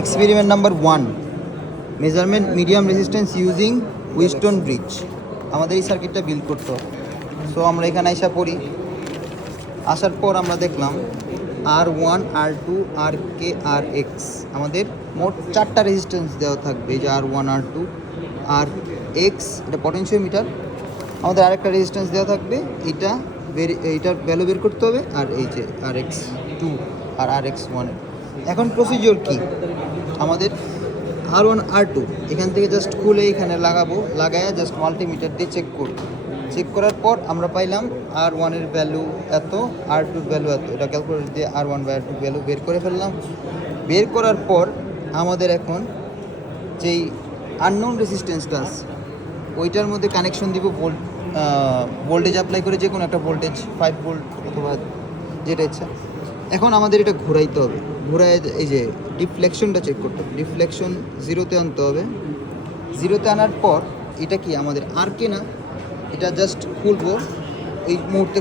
Experiment number 1, measurement medium resistance using Winston bridge. আমাদের এই সার্কিটটা বিল্ড করতে হবে। সো আমরা এখানে আইসা পড়ি। আসার পর আমরা দেখলাম R1, R2, RK, RX আমাদের মোট 4টা রেজিস্ট্যান্স দেওয়া থাকবে। এই যে R1, R2, RX, এটা পটেনশিওমিটার। আমাদের আরেকটা রেজিস্ট্যান্স দেওয়া থাকবে, এইটার ভ্যালু বের করতে হবে। আর এই যে RX2 আর RX1। এখন প্রসিজিওর কি, আমাদের R1, R2 এখান থেকে জাস্ট খুলে এখানে লাগাবো, লাগায়া জাস্ট মাল্টিমিটার দিয়ে চেক করব। চেক করার পর আমরা পাইলাম R1 এর ভ্যালু এত, R2 এর ভ্যালু এত। এটা ক্যালকুলেটর দিয়ে R1 বা R2 ভ্যালু বের করে ফেললাম। বের করার পর আমাদের এখন যেই আননোন রেজিস্ট্যান্সটা আছে ওইটার মধ্যে কানেকশন দিব ভোল্টেজ অ্যাপ্লাই করে, যে কোনো একটা ভোল্টেজ 5 ভোল্ট অথবা যেটা ইচ্ছা। এখন আমাদের এটা ঘোরাইতে হবে, ঘোরায় এই যে ডিফ্লেকশনটা চেক করতে হবে। ডিফ্লেকশন 0-তে আনতে হবে। 0-তে আনার পর এটা কি আমাদের আর কে না, এটা জাস্ট খুলবো। এই মুহূর্তে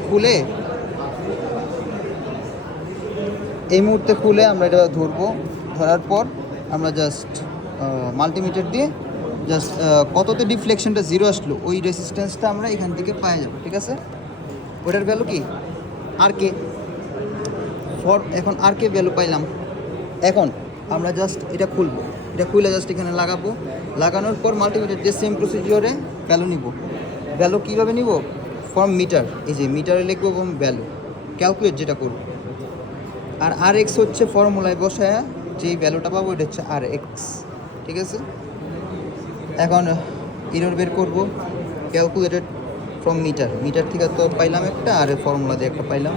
খুলে আমরা এটা ধরবো। ধরার পর আমরা জাস্ট মাল্টিমিটার দিয়ে জাস্ট কততে ডিফ্লেকশনটা 0 আসলো ওই রেজিস্ট্যান্সটা আমরা এখান থেকে পাই যাবো। ঠিক আছে, ওটার ভ্যালু কি আর কে। এখন আর কে ভ্যালু পাইলাম। এখন আমরা জাস্ট এটা খুলবো, এটা খুলে জাস্ট এখানে লাগাবো। লাগানোর পর মাল্টিমিটার দিয়ে সেম প্রসিজিওরে ভ্যালু নিব। ভ্যালু কীভাবে নিব, ফ্রম মিটার, এই যে মিটারে লিখবো এবং ভ্যালু ক্যালকুলেট যেটা করব। আর RX হচ্ছে ফর্মুলায় বসায় যেই ভ্যালুটা পাবো এটা হচ্ছে RX। ঠিক আছে, এখন এরর বের করব, ক্যালকুলেটেড ফ্রম মিটার থেকে তো পাইলাম একটা, আর ফর্মুলা দিয়ে একটা পাইলাম।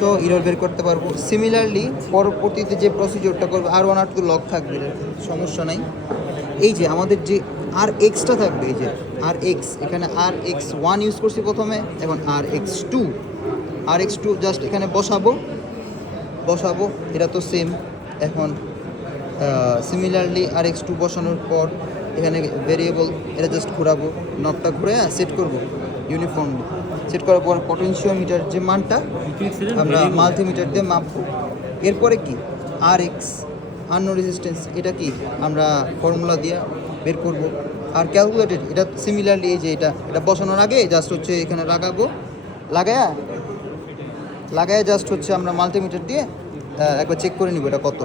সো এরর বের করতে পারবো। সিমিলারলি পরবর্তীতে যে প্রসিজিওরটা করবো, R1, R2 লক থাকবে, সমস্যা নাই। এই যে আমাদের যে RX-টা থাকবে, এই যে RX, এখানে RX1 ইউজ করছি প্রথমে, এখন RX2 জাস্ট এখানে বসাবো। এটা তো সেম। এখন সিমিলারলি RX2 বসানোর পর এখানে ভেরিয়েবল, এটা জাস্ট ঘোরাবো, নবটা ঘুরে সেট করব ইউনিফর্মলি। সেট করার পর পটেনশিওমিটার যে মানটা আমরা মাল্টিমিটার দিয়ে মাপবো। এরপরে কি RX আননোন রেজিস্ট্যান্স, এটা কি আমরা ফর্মুলা দিয়ে বের করব। আর ক্যালকুলেটেড, এটা সিমিলারলি এই যে এটা বসানোর আগে জাস্ট হচ্ছে এখানে লাগায়া জাস্ট হচ্ছে আমরা মাল্টিমিটার দিয়ে একবার চেক করে নিব এটা কত।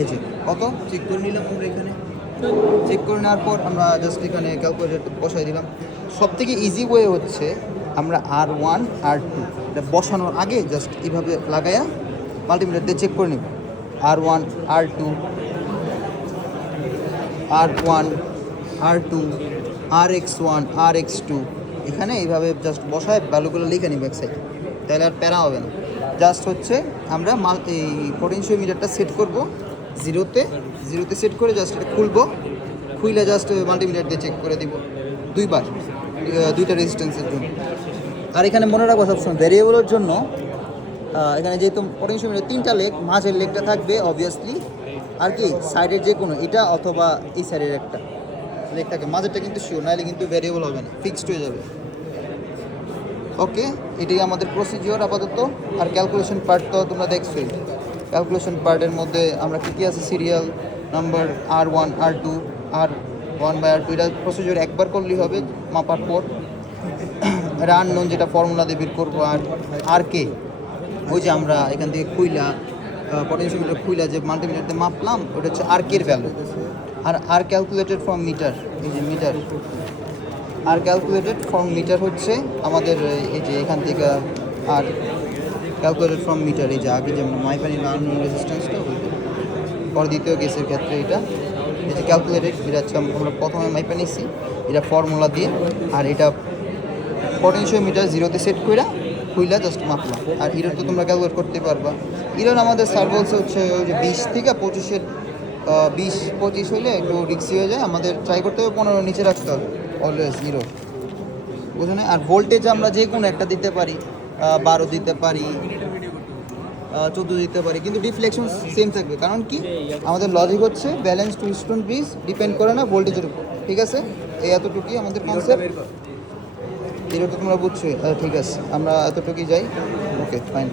এই যে কত চেক করে নিলাম আমরা এখানে। চেক করে নেওয়ার পর আমরা জাস্ট এখানে ক্যালকুলেটর বসাই দিলাম। সবথেকে ইজি ওয়ে হচ্ছে আমরা R1, R2 এটা বসানোর আগে জাস্ট এইভাবে লাগায়া মাল্টিমিটার দিয়ে চেক করে নিব। R1, R2, RX1, RX2 এখানে এইভাবে জাস্ট বসায় ভ্যালুগুলো লিখে নিব এক সাইড, তাহলে আর প্যারা হবে না। জাস্ট হচ্ছে আমরা এই পটেনশিওমিটারটা সেট করব 0-তে সেট করে জাস্ট এটা খুলে জাস্ট মাল্টিমিটার দিয়ে চেক করে দিব দুইটা রেজিস্ট্যান্সের জন্য। আর এখানে মনে রাখবো সবসময় ভ্যারিয়েবলের জন্য এখানে যেহেতু পটেনশিওমিটার 3টা লেগ, মাঝের লেগটা থাকবে অবভিয়াসলি, আর কি সাইডের যে কোনো এটা অথবা এই সাইডের একটা লেগ থাকে, মাঝেরটা কিন্তু শিওর, নাহলে কিন্তু ভ্যারিয়েবল হবে না, ফিক্সড হয়ে যাবে। ওকে, এটাই আমাদের প্রসিজিওর আপাতত। আর ক্যালকুলেশন পার্ট তো তোমরা দেখছোই। ক্যালকুলেশন পার্টের মধ্যে আমরা কী আছে, serial number R1, R2, R1/R2 এটা প্রসিজিওর একবার করলেই হবে মাপার পর। এটা আননোন যেটা ফর্মুলা দিয়ে বের করবো। আর কে ওই যে আমরা এখান থেকে পটেনশিওমিটার যে মাল্টিমিটারতে মাপলাম, ওটা হচ্ছে RK-র ভ্যালু। আর ক্যালকুলেটেড ফ্রম মিটার, এই যে মিটার, আর ক্যালকুলেটেড ফ্রম মিটার হচ্ছে আমাদের এই যে এখান থেকে। আর ক্যালকুলেটেড ফ্রম মিটার, এই যে আগে যেমন মাইপানির আননোন রেজিস্ট্যান্সটা পর দ্বিতীয় কেসের ক্ষেত্রে এটা এই যে ক্যালকুলেটেড, এটা হচ্ছে আমরা প্রথমে মাইপা নিচ্ছি এটা ফর্মুলা দিয়ে। আর এটা পটেনশিওমিটার 0-তে সেট করে খুইলা জাস্ট মাপলাম। আর ইরর তো তোমরা ক্যালকুলেট করতে পারবা। ইরর আমাদের স্যার বলছে হচ্ছে ওই যে 20 থেকে 25 হইলে একটু রিক্সি হয়ে যায়, আমাদের ট্রাই করতে হবে 15 নিচে রাখতে হবে অলওয়েজ ইরর, বুঝলেন। আর ভোল্টেজ আমরা যে কোনো একটা দিতে পারি, 12 দিতে পারি, 14 দিতে পারি, কিন্তু ডিফ্লেকশন সেম থাকবে। কারণ কি আমাদের লজিক হচ্ছে balance to Wheatstone bridge depend করে না ভোল্টেজের উপর। ঠিক আছে, এই এতটুকুই আমাদের কনসেপ্ট। এটা তো তোমরা বুঝছো, ঠিক আছে, আমরা এতটুকুই যাই। ওকে, ফাইন।